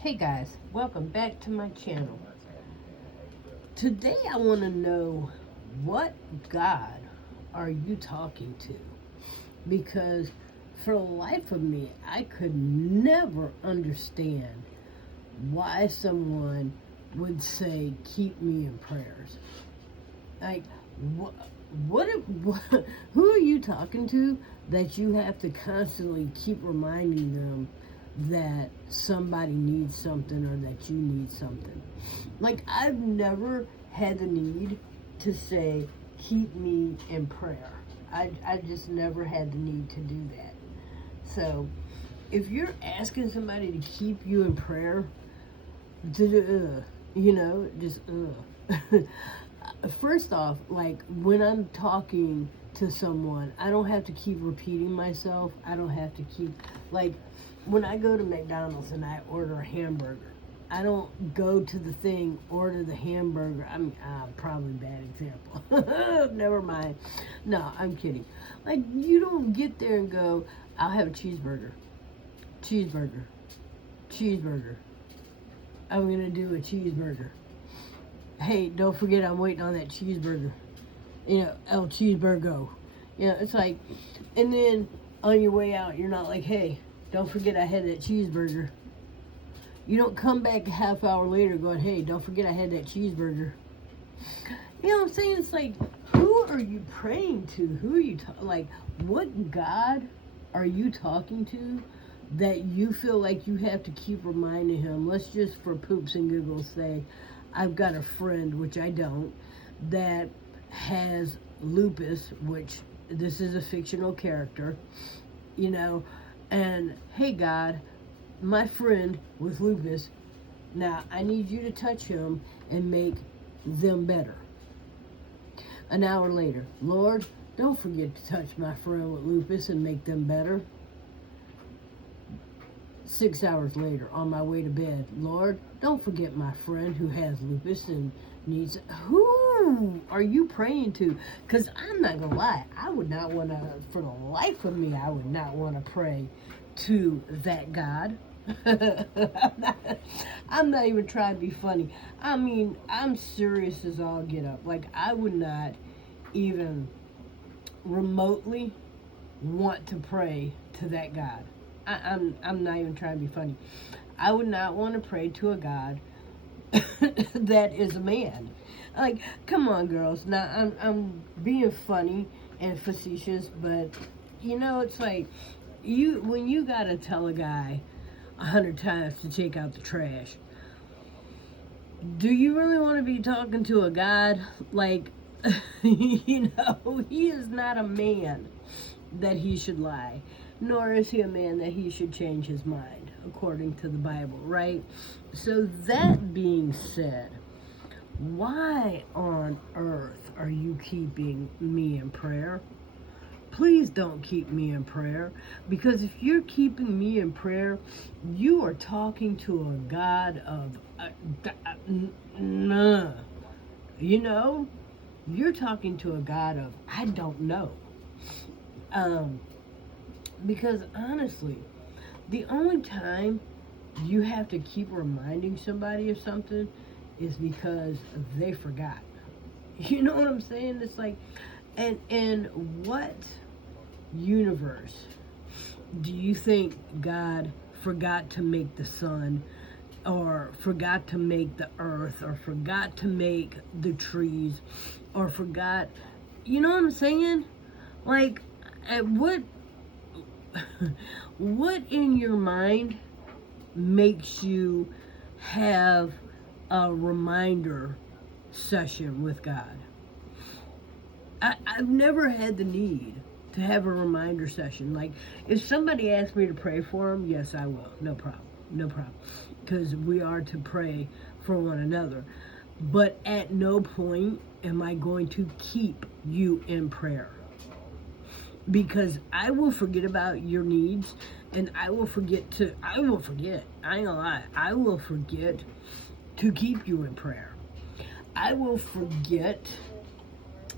Hey guys, welcome back to my channel. Today I want to know, what God are you talking to? Because for the life of me, I could never understand why someone would say, keep me in prayers. Like, what who are you talking to that you have to constantly keep reminding them that somebody needs something or that you need something? Like, I've never had the need to say, keep me in prayer. I just never had the need to do that. So, if you're asking somebody to keep you in prayer, just first off, like, when I'm talking to someone, I don't have to keep repeating myself. I don't have to keep, like, when I go to McDonald's and I order a hamburger, I don't go to the thing, order the hamburger. Probably bad example. Never mind. No, I'm kidding. Like, you don't get there and go, I'll have a cheeseburger. Cheeseburger. Cheeseburger. I'm going to do a cheeseburger. Hey, don't forget I'm waiting on that cheeseburger. El Cheeseburgo. It's like, and then on your way out, you're not like, hey, don't forget I had that cheeseburger. You don't come back a half hour later going, hey, don't forget I had that cheeseburger. You know what I'm saying? It's like, who are you praying to? Who are you, like, what God are you talking to that you feel like you have to keep reminding him? Let's just, for poops and giggles, say, I've got a friend, which I don't, that has lupus, which this is a fictional character, and hey, God, my friend with lupus, now I need you to touch him and make them better. An hour later, Lord, don't forget to touch my friend with lupus and make them better. 6 hours later, on my way to bed, Lord, don't forget my friend who has lupus and needs. Who are you praying to? Because I'm not going to lie, I would not want to, for the life of me, I would not want to pray to that God. I'm not even trying to be funny. I mean, I'm serious as all get up. Like, I would not even remotely want to pray to that God. I'm not even trying to be funny. I would not want to pray to a God that is a man. Like, come on, girls. Now, I'm being funny and facetious, but, it's like, when you gotta tell a guy 100 times to take out the trash, do you really want to be talking to a God? Like, he is not a man that he should lie, nor is he a man that he should change his mind, according to the Bible, right? So that being said, why on earth are you keeping me in prayer? Please don't keep me in prayer, because if you're keeping me in prayer, you are talking to a God of, you're talking to a God of, I don't know. Because honestly, the only time you have to keep reminding somebody of something is because they forgot. You know what I'm saying? It's like, and what universe do you think God forgot to make the sun, or forgot to make the earth, or forgot to make the trees, or forgot, you know what I'm saying? Like, what in your mind makes you have a reminder session with God? I've never had the need to have a reminder session. Like, if somebody asks me to pray for them, yes, I will. No problem. Because we are to pray for one another. But at no point am I going to keep you in prayer. Because I will forget about your needs, and I will forget, I ain't gonna lie, I will forget to keep you in prayer. I will forget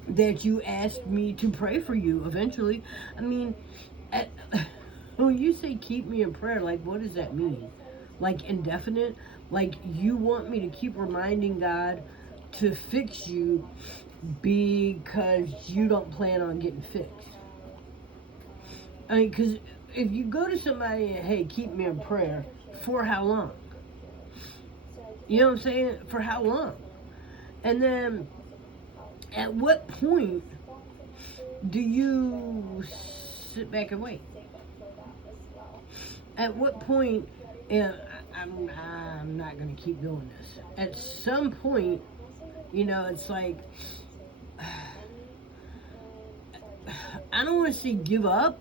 that you asked me to pray for you eventually. I mean, when you say keep me in prayer, like, what does that mean? like indefinite. Like, you want me to keep reminding God to fix you because you don't plan on getting fixed. I mean, because if you go to somebody and, hey, keep me in prayer, for how long? You know what I'm saying? For how long? And then, at what point do you sit back and wait? At what point, I'm not going to keep doing this. At some point, it's like, I don't want to say give up,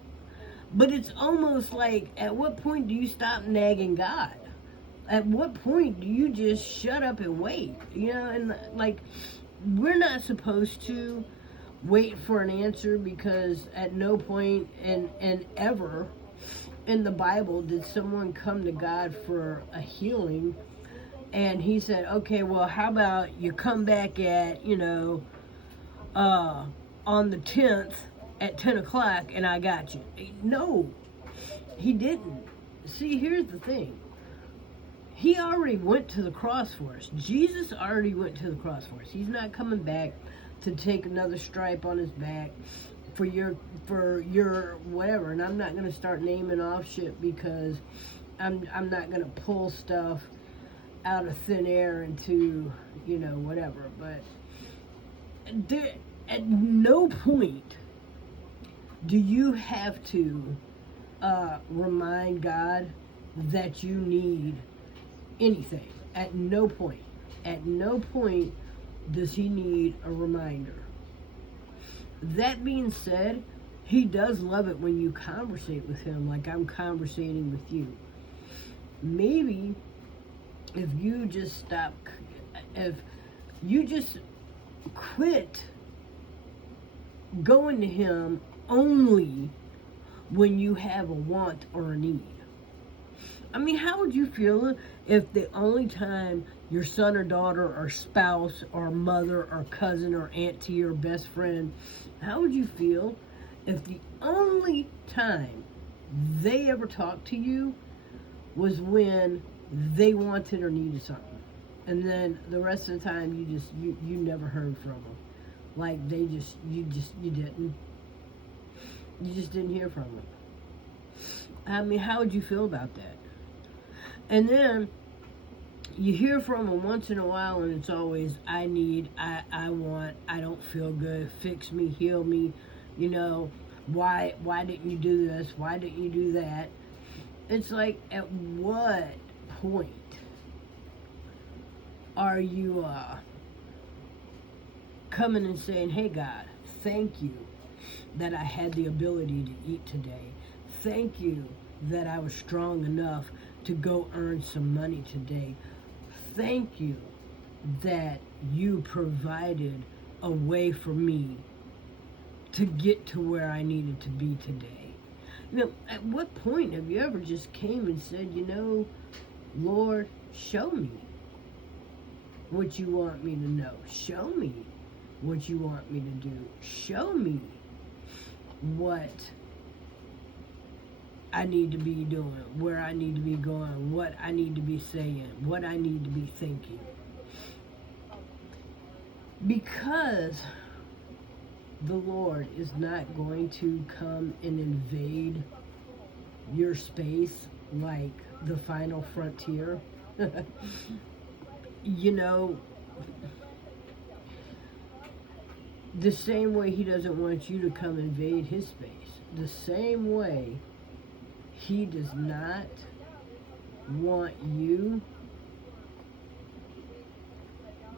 but it's almost like, at what point do you stop nagging God? At what point do you just shut up and wait? And like, we're not supposed to wait for an answer, because at no point and ever in the Bible did someone come to God for a healing and he said, okay, well, how about you come back at, on the 10th at 10 o'clock and I got you. No, he didn't. See, here's the thing. He already went to the cross for us. Jesus already went to the cross for us. He's not coming back to take another stripe on his back for your whatever. And I'm not going to start naming off shit, because I'm not going to pull stuff out of thin air into, whatever. But there, at no point do you have to remind God that you need anything. At no point. At no point does he need a reminder. That being said, he does love it when you conversate with him like I'm conversating with you. Maybe if you just quit going to him only when you have a want or a need. I mean, how would you feel if the only time your son or daughter or spouse or mother or cousin or auntie or best friend, how would you feel if the only time they ever talked to you was when they wanted or needed something? And then the rest of the time you never heard from them. Like you didn't. You just didn't hear from them. I mean, how would you feel about that? And then you hear from them once in a while and it's always, I need, I want, I don't feel good, fix me, heal me, why didn't you do this? Why didn't you do that? It's like, at what point are you coming and saying, hey God, thank you that I had the ability to eat today. Thank you that I was strong enough to go earn some money today. Thank you that you provided a way for me to get to where I needed to be today. At what point have you ever just came and said, Lord, show me what you want me to know. Show me what you want me to do. Show me what I need to be doing, where I need to be going, what I need to be saying, what I need to be thinking. Because the Lord is not going to come and invade your space like the final frontier. The same way he doesn't want you to come invade his space. The same way he does not want you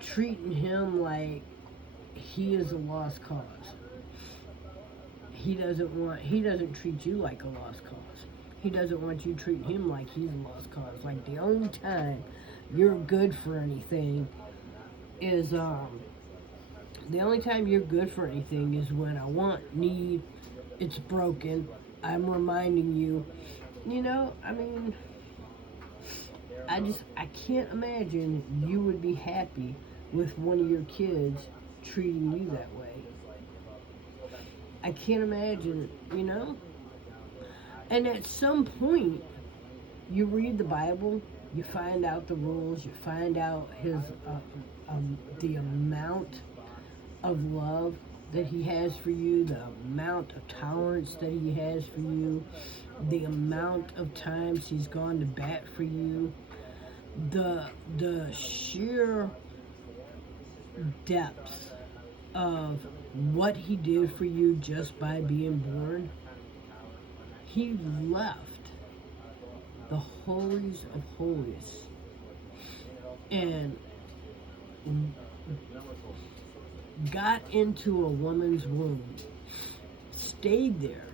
treating him like he is a lost cause. He doesn't treat you like a lost cause. He doesn't want you treating him like he's a lost cause. Like, the only time you're good for anything is when I want, need, it's broken, I'm reminding you. I can't imagine you would be happy with one of your kids treating you that way. I can't imagine, And at some point, you read the Bible You find out the rules. You find out his the amount of love that he has for you, the amount of tolerance that he has for you, the amount of times he's gone to bat for you, the sheer depth of what he did for you just by being born. He left the holies of holies and got into a woman's womb, stayed there,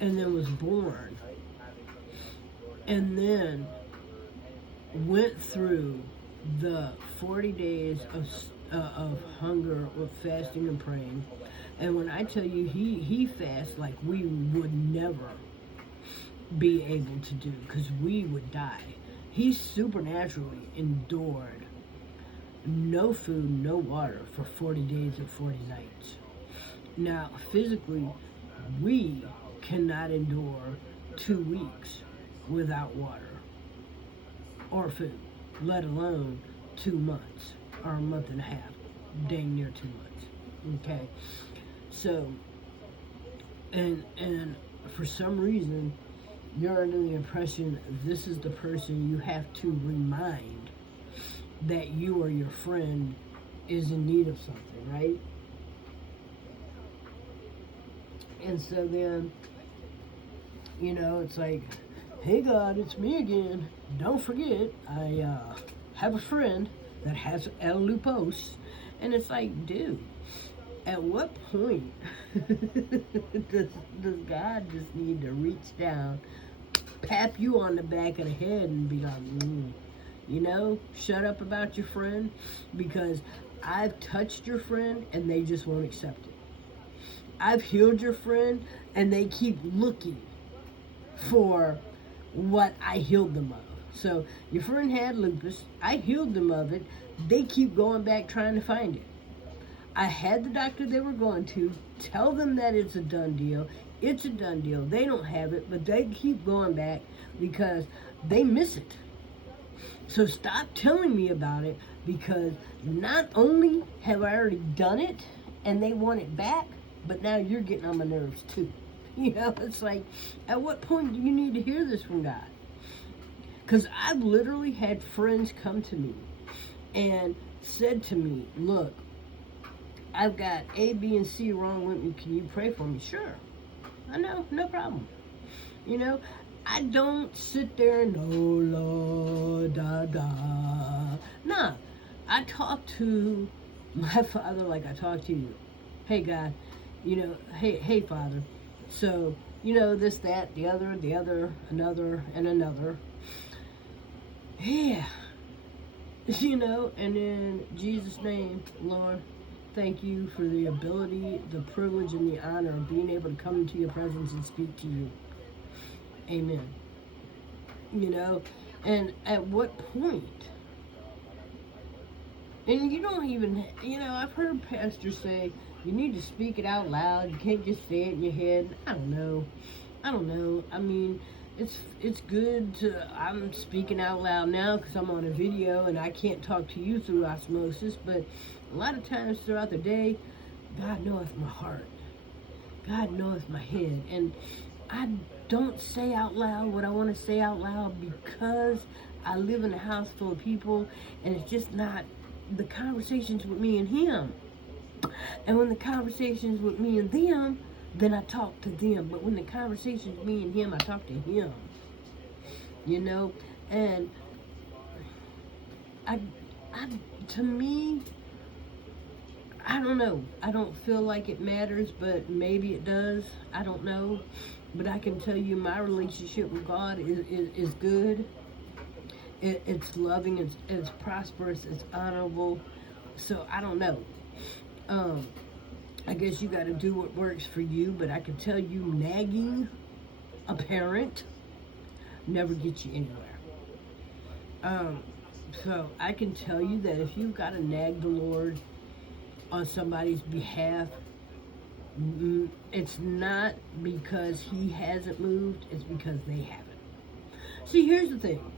and then was born, and then went through the 40 days of hunger with fasting and praying. And when I tell you he fasts like we would never be able to do, because we would die. He supernaturally endured no food, no water for 40 days and 40 nights. Now, physically, we cannot endure 2 weeks without water or food, let alone 2 months or a month and a half, dang near 2 months. Okay, so and for some reason you're under the impression this is the person you have to remind that you or your friend is in need of something, right? And so then, it's like, hey God, it's me again. Don't forget, I have a friend that has El Lupus. And it's like, dude, at what point does God just need to reach down, tap you on the back of the head and be like, shut up about your friend, because I've touched your friend and they just won't accept it. I've healed your friend and they keep looking for what I healed them of. So your friend had lupus, I healed them of it, they keep going back trying to find it. I had the doctor they were going to tell them that it's a done deal. It's a done deal. They don't have it, but they keep going back because they miss it. So stop telling me about it, because not only have I already done it and they want it back, but now you're getting on my nerves too. It's like, at what point do you need to hear this from God? Because I've literally had friends come to me and said to me, look, I've got A, B, and C wrong with me. Can you pray for me? Sure. I know, no problem. I don't sit there and, oh, Lord, da, da. Nah, I talk to my Father like I talk to you. Hey, God, hey, Father. So, this, that, the other, another, and another. Yeah. And in Jesus' name, Lord, thank you for the ability, the privilege, and the honor of being able to come into your presence and speak to you. Amen. And at what point? And you don't even, I've heard pastors say, you need to speak it out loud. You can't just say it in your head. I don't know. I mean, it's good I'm speaking out loud now because I'm on a video and I can't talk to you through osmosis, but a lot of times throughout the day, God knoweth my heart. God knoweth my head. And I don't say out loud what I want to say out loud because I live in a house full of people and it's just not the conversations with me and him. And when the conversations with me and them, then I talk to them. But when the conversations with me and him, I talk to him. And I to me, I don't know. I don't feel like it matters, but maybe it does. I don't know. But I can tell you my relationship with God is good. It's loving, it's prosperous, it's honorable. So I don't know. I guess you got to do what works for you, but I can tell you nagging a parent never gets you anywhere. So I can tell you that if you've got to nag the Lord on somebody's behalf, it's not because he hasn't moved, it's because they haven't. See, here's the thing.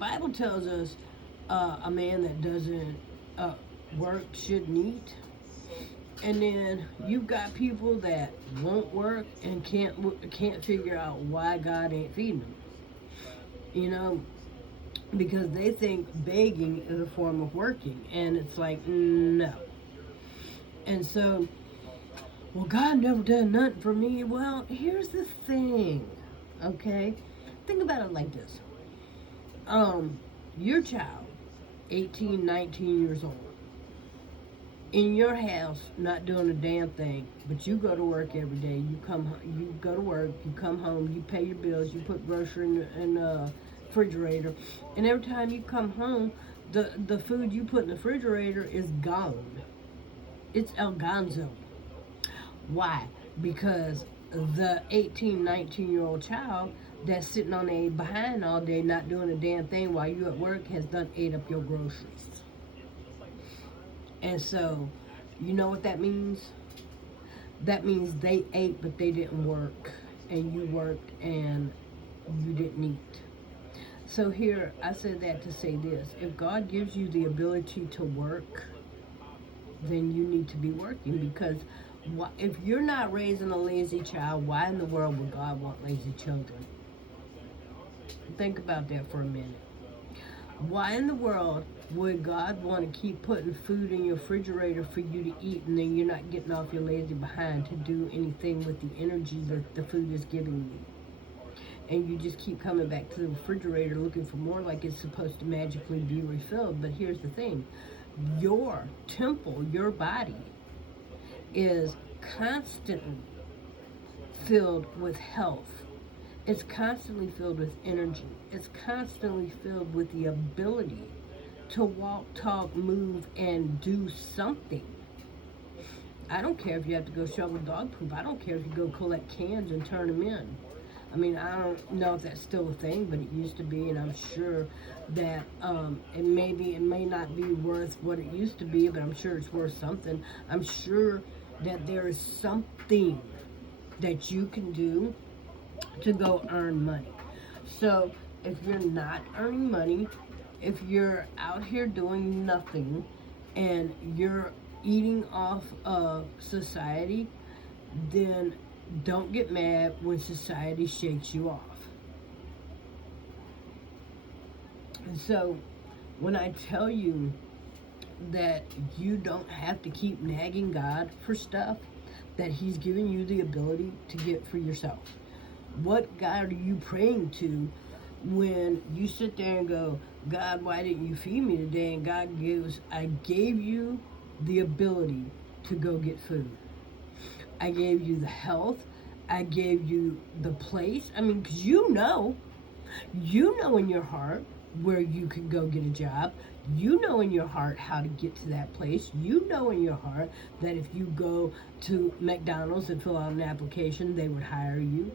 Bible tells us a man that doesn't work shouldn't eat. And then you've got people that won't work and can't figure out why God ain't feeding them. You know, because they think begging is a form of working, and it's like no. And so, well, God never done nothing for me. Well, here's the thing, okay? Think about it like this. Your child, 18, 19 years old, in your house, not doing a damn thing, but you go to work every day. You go to work, you come home, you pay your bills, you put grocery in the refrigerator, and every time you come home, the food you put in the refrigerator is gone. It's El Gonzo. Why? Because the 18, 19-year-old child that's sitting on a behind all day, not doing a damn thing while you at work, has done ate up your groceries. And so, you know what that means? That means they ate, but they didn't work. And you worked, and you didn't eat. So here, I said that to say this. If God gives you the ability to work, then you need to be working. Because if you're not raising a lazy child, why in the world would God want lazy children? Think about that for a minute. Why in the world would God want to keep putting food in your refrigerator for you to eat, and then you're not getting off your lazy behind to do anything with the energy that the food is giving you? And you just keep coming back to the refrigerator looking for more, like it's supposed to magically be refilled. But here's the thing. Your temple, your body, is constantly filled with health. It's constantly filled with energy. It's constantly filled with the ability to walk, talk, move, and do something. I don't care if you have to go shovel dog poop. I don't care if you go collect cans and turn them in. I mean, I don't know if that's still a thing, but it used to be, and I'm sure that it may not be worth what it used to be, but I'm sure it's worth something. I'm sure that there is something that you can do to go earn money. So if you're not earning money, if you're out here doing nothing, and you're eating off of society, then don't get mad when society shakes you off. And so when I tell you that you don't have to keep nagging God for stuff that He's giving you the ability to get for yourself. What God are you praying to when you sit there and go, God, why didn't you feed me today? And God I gave you the ability to go get food. I gave you the health. I gave you the place. I mean, because you know in your heart where you can go get a job. You know in your heart how to get to that place. You know in your heart that if you go to McDonald's and fill out an application, they would hire you.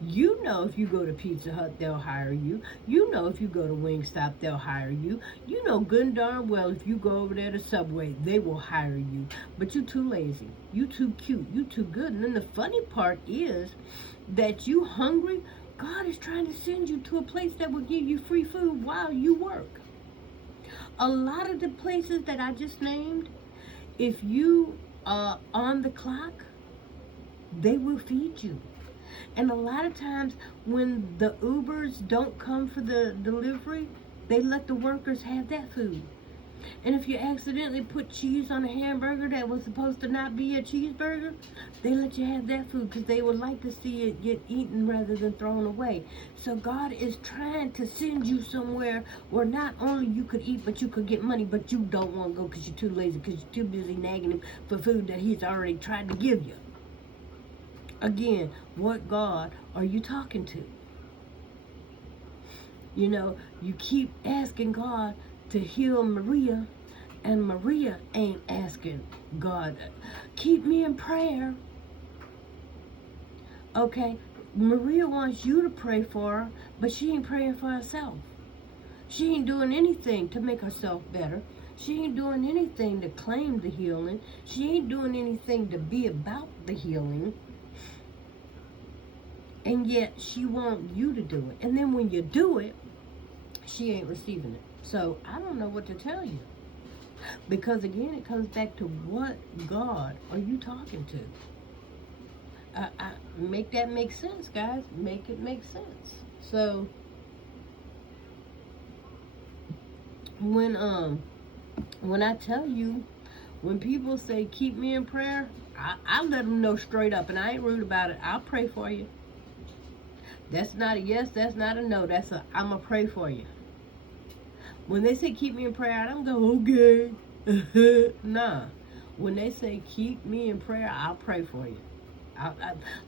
You know if you go to Pizza Hut, they'll hire you. You know if you go to Wingstop, they'll hire you. You know good and darn well if you go over there to Subway, they will hire you. But you're too lazy. You too cute. You too good. And then the funny part is that you hungry, God is trying to send you to a place that will give you free food while you work. A lot of the places that I just named, if you are on the clock, they will feed you. And a lot of times when the Ubers don't come for the delivery, they let the workers have that food. And if you accidentally put cheese on a hamburger that was supposed to not be a cheeseburger, they let you have that food because they would like to see it get eaten rather than thrown away. So God is trying to send you somewhere where not only you could eat, but you could get money, but you don't want to go because you're too lazy, because you're too busy nagging Him for food that He's already tried to give you. Again, what God are you talking to? You know, you keep asking God to heal Maria, and Maria ain't asking God, keep me in prayer. Okay, Maria wants you to pray for her, but she ain't praying for herself. She ain't doing anything to make herself better. She ain't doing anything to claim the healing. She ain't doing anything to be about the healing. And yet she wants you to do it. And then when you do it, she ain't receiving it. So I don't know what to tell you. Because again, it comes back to what God are you talking to? Make that make sense, guys. Make it make sense. So when I tell you, when people say keep me in prayer, I let them know straight up, and I ain't rude about it. I'll pray for you. That's not a yes. That's not a no. That's a I'ma pray for you. When they say keep me in prayer, I don't go okay. Nah. When they say keep me in prayer, I'll pray for you. A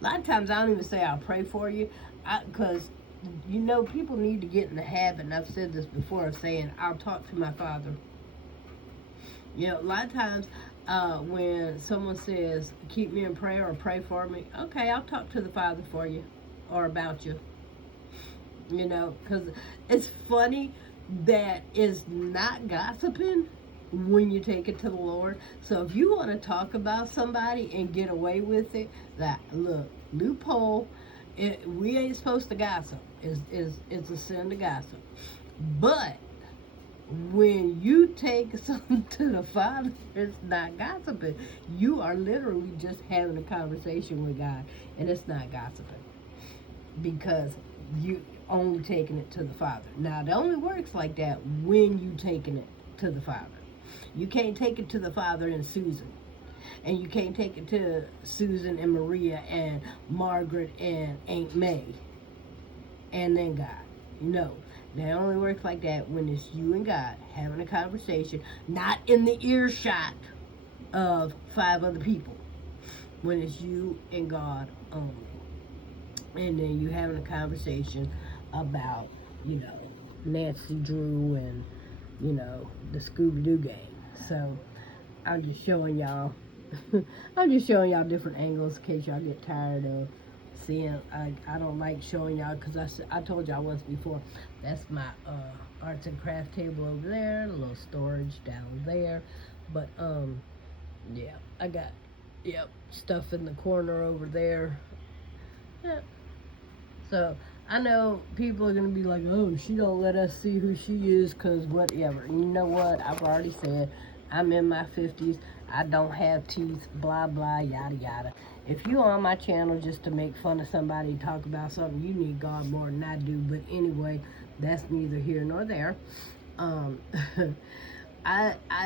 lot of times I don't even say I'll pray for you, because people need to get in the habit, and I've said this before, of saying I'll talk to my Father. A lot of times when someone says keep me in prayer or pray for me, okay, I'll talk to the Father for you or about you. Because it's funny that it's not gossiping when you take it to the Lord. So if you want to talk about somebody and get away with it, that look, loophole, we ain't supposed to gossip. It's a sin to gossip. But when you take something to the Father, it's not gossiping. You are literally just having a conversation with God, and it's not gossiping, because you only taking it to the Father. Now, it only works like that when you taking it to the Father. You can't take it to the Father and Susan. And you can't take it to Susan and Maria and Margaret and Aunt May and then God. No. That only works like that when it's you and God having a conversation, not in the earshot of 5 other people. When it's you and God only. And then you having a conversation about, Nancy Drew and, the Scooby-Doo gang. So I'm just showing y'all different angles in case y'all get tired of seeing. I don't like showing y'all, because I told y'all once before, that's my arts and craft table over there, a little storage down there. But yeah, I got stuff in the corner over there. Yeah. So I know people are gonna be like, oh, she don't let us see who she is, cause whatever. And you know what? I've already said I'm in my 50s. I don't have teeth. Blah blah yada yada. If you on my channel just to make fun of somebody, talk about something, you need God more than I do. But anyway, that's neither here nor there. I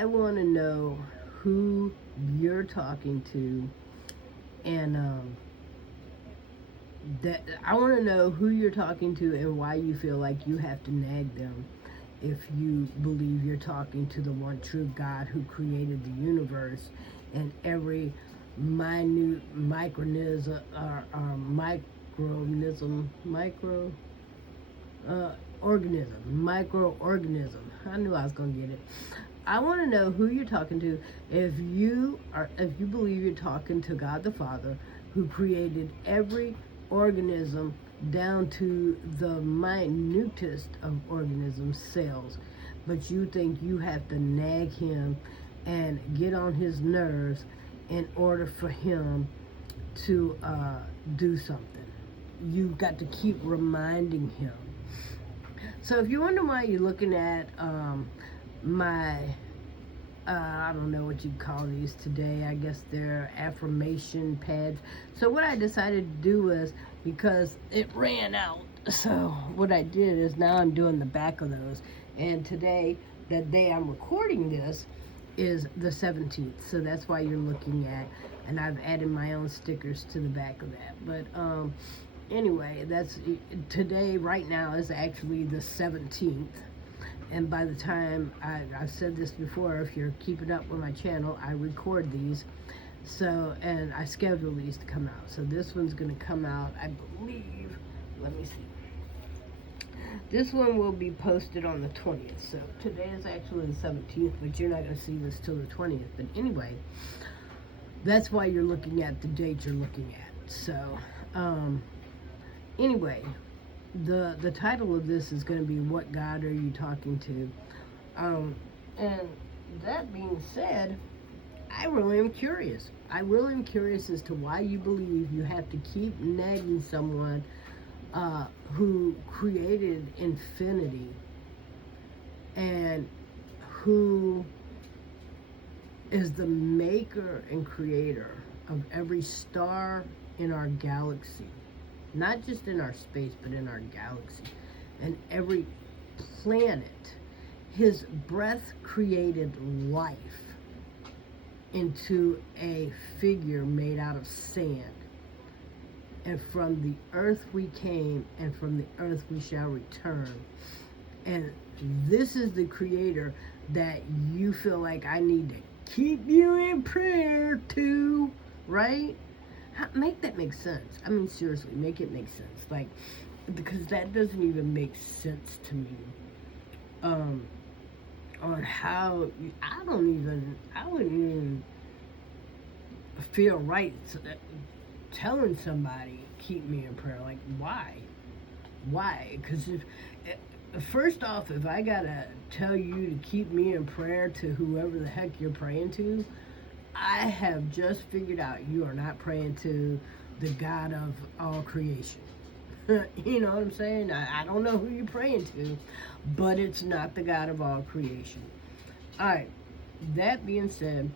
want to know who you're talking to, and that I want to know who you're talking to and why you feel like you have to nag them if you believe you're talking to the one true God who created the universe and every minute microorganism. I knew I was gonna get it. I want to know who you're talking to. If you believe you're talking to God the Father, who created every organism down to the minutest of organisms, cells, but you think you have to nag him and get on his nerves in order for him to do something. You've got to keep reminding him. So if you wonder why you're looking at my I don't know what you call these today. I guess they're affirmation pads. So what I decided to do was, because it ran out, so what I did is now I'm doing the back of those. And today, the day I'm recording this, is the 17th. So that's why you're looking at, and I've added my own stickers to the back of that. But anyway, that's today. Right now is actually the 17th. And by the time, I've said this before, if you're keeping up with my channel, I record these. So, and I schedule these to come out. So this one's going to come out, I believe, let me see. This one will be posted on the 20th. So today is actually the 17th, but you're not going to see this till the 20th. But anyway, that's why you're looking at the date you're looking at. So, anyway, the title of this is going to be What God Are You Talking To? And that being said, I really am curious. I really am curious as to why you believe you have to keep nagging someone who created infinity who is the maker and creator of every star in our galaxy, not just in our space, but in our galaxy, and every planet. His breath created life into a figure made out of sand. And from the earth we came, and from the earth we shall return. And this is the creator that you feel like I need to keep you in prayer to, right? Make that make sense. I mean, seriously, make it make sense. Like, because that doesn't even make sense to me. On how, I wouldn't even feel right telling somebody, keep me in prayer. Like, why? Because first off, if I gotta tell you to keep me in prayer to whoever the heck you're praying to, I have just figured out you are not praying to the God of all creation. You know what I'm saying? I don't know who you're praying to, but it's not the God of all creation. Alright, that being said,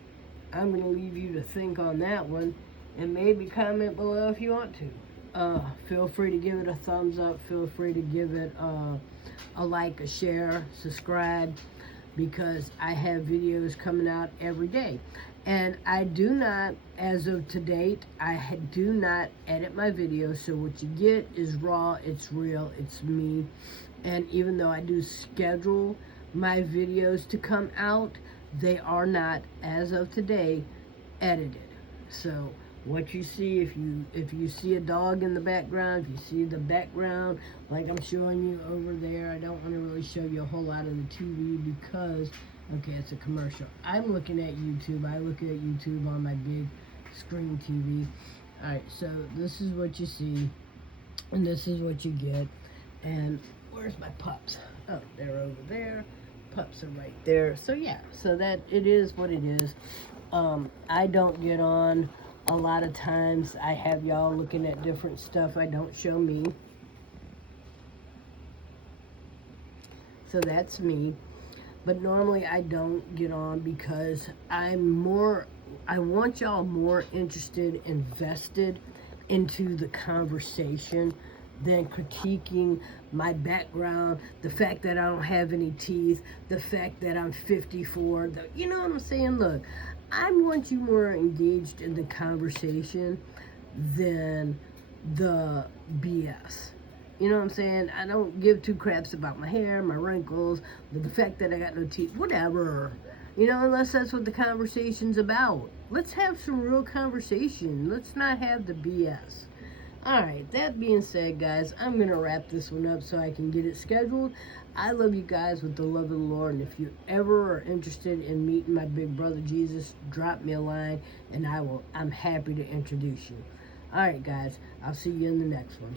I'm going to leave you to think on that one, and maybe comment below if you want to. Feel free to give it a thumbs up. Feel free to give it a like, a share, subscribe, because I have videos coming out every day. And I do not, as of to date, I do not edit my videos, so what you get is raw, it's real, it's me. And even though I do schedule my videos to come out, they are not, as of today, edited. So what you see, if you see a dog in the background, if you see the background like I'm showing you over there, I don't want to really show you a whole lot of the TV because, okay, it's a commercial. I'm looking at YouTube. I look at YouTube on my big screen TV. Alright, so this is what you see, and this is what you get. And where's my pups? Oh, they're over there. Pups are right there. So yeah, so that it is what it is. I don't get on a lot of times. I have y'all looking at different stuff. I don't show me. So that's me. But normally I don't get on because I want y'all more interested, invested into the conversation than critiquing my background, the fact that I don't have any teeth, the fact that I'm 54, you know what I'm saying? Look, I want you more engaged in the conversation than the BS. You know what I'm saying? I don't give two craps about my hair, my wrinkles, the fact that I got no teeth, whatever. You know, unless that's what the conversation's about. Let's have some real conversation. Let's not have the BS. Alright, that being said, guys, I'm going to wrap this one up so I can get it scheduled. I love you guys with the love of the Lord, and if you ever are interested in meeting my big brother Jesus, drop me a line, and I'm happy to introduce you. Alright, guys, I'll see you in the next one.